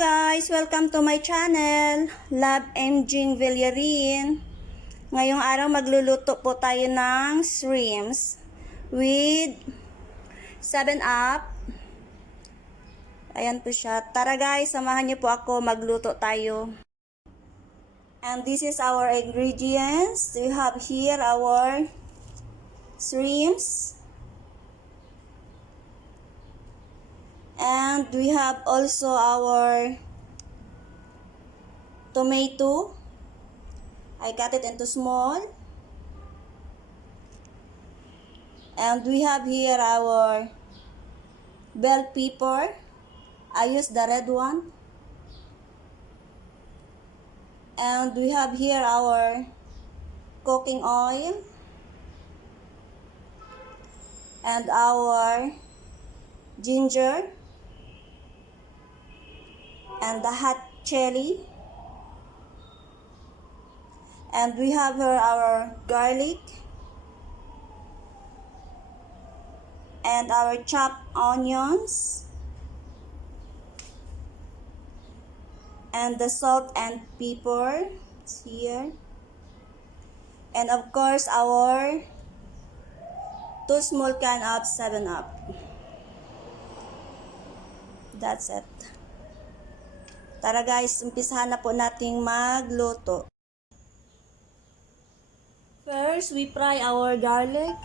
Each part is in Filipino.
guys! Welcome to my channel, Love and Jingvillarin. Ngayong araw magluluto po tayo ng shrimps with 7-Up. Ayan po siya. Tara guys, samahan niyo po ako, magluto tayo. And this is our ingredients. We have here our shrimps. And we have also our tomato. I cut it into small. And we have here our bell pepper. I use the red one. And we have here our cooking oil. And our ginger. And the hot chili, and we have here our garlic and our chopped onions and the salt and pepper here, and of course our 2 small can of 7-Up. That's it. Tara guys, umpisahan na po nating magluto. First, we fry our garlic.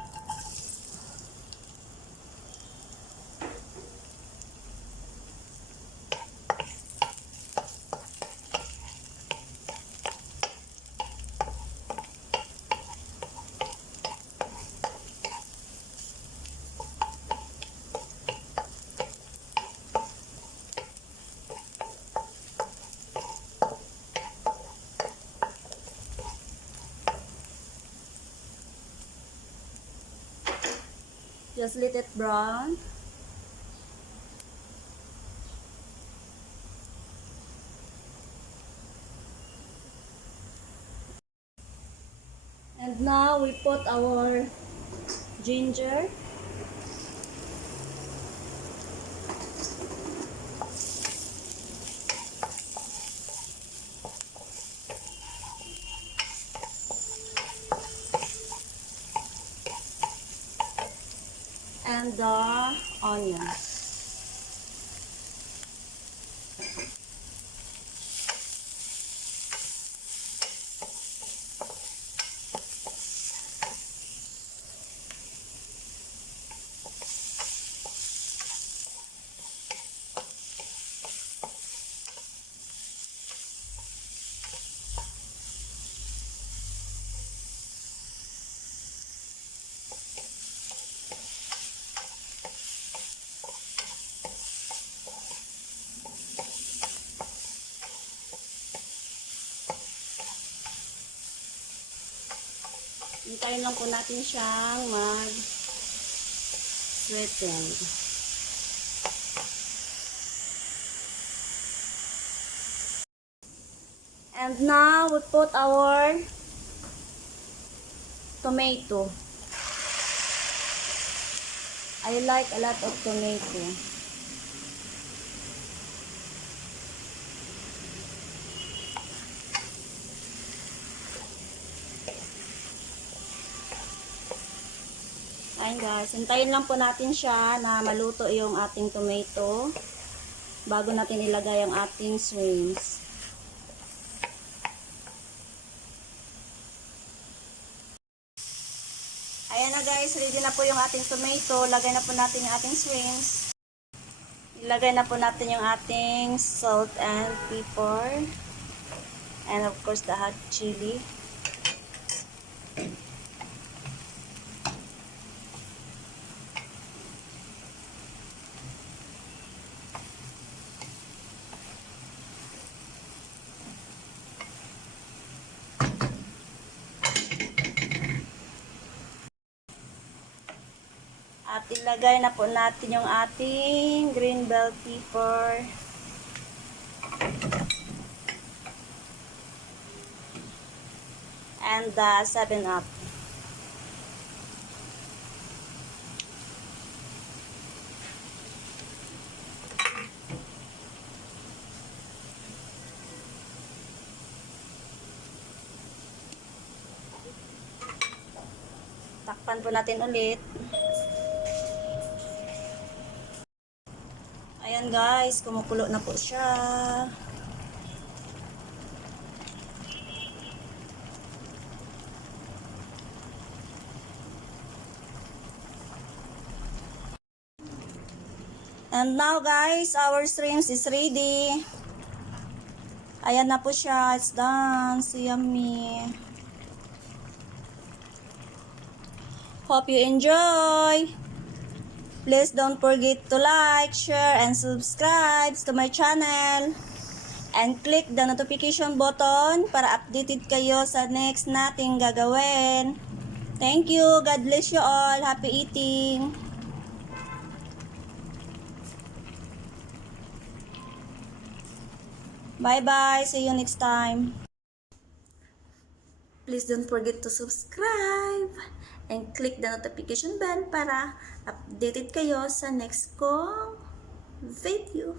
Just let it brown. And now we put our ginger. And the onions. Hintayin lang po natin siyang mag-sweeten. And now we put our tomato. I like a lot of tomato. Ayan guys, hintayin lang po natin siya na maluto yung ating tomato bago natin ilagay ang ating shrimps. Ayan na guys, ready na po yung ating tomato. Lagay na po natin yung ating shrimps. Ilagay na po natin yung ating salt and pepper. And of course the hot chili. At ilagay na po natin yung ating green bell pepper. And the 7-Up. Takpan po natin ulit. Ayan guys, kumukulo na po siya. And now guys, our shrimps is ready. Ayan na po siya. It's done. So yummy. Hope you enjoy. Please don't forget to like, share, and subscribe to my channel. And click the notification button para updated kayo sa next nating gagawin. Thank you. God bless you all. Happy eating. Bye-bye. See you next time. Please don't forget to subscribe and click the notification bell para updated kayo sa next kong video.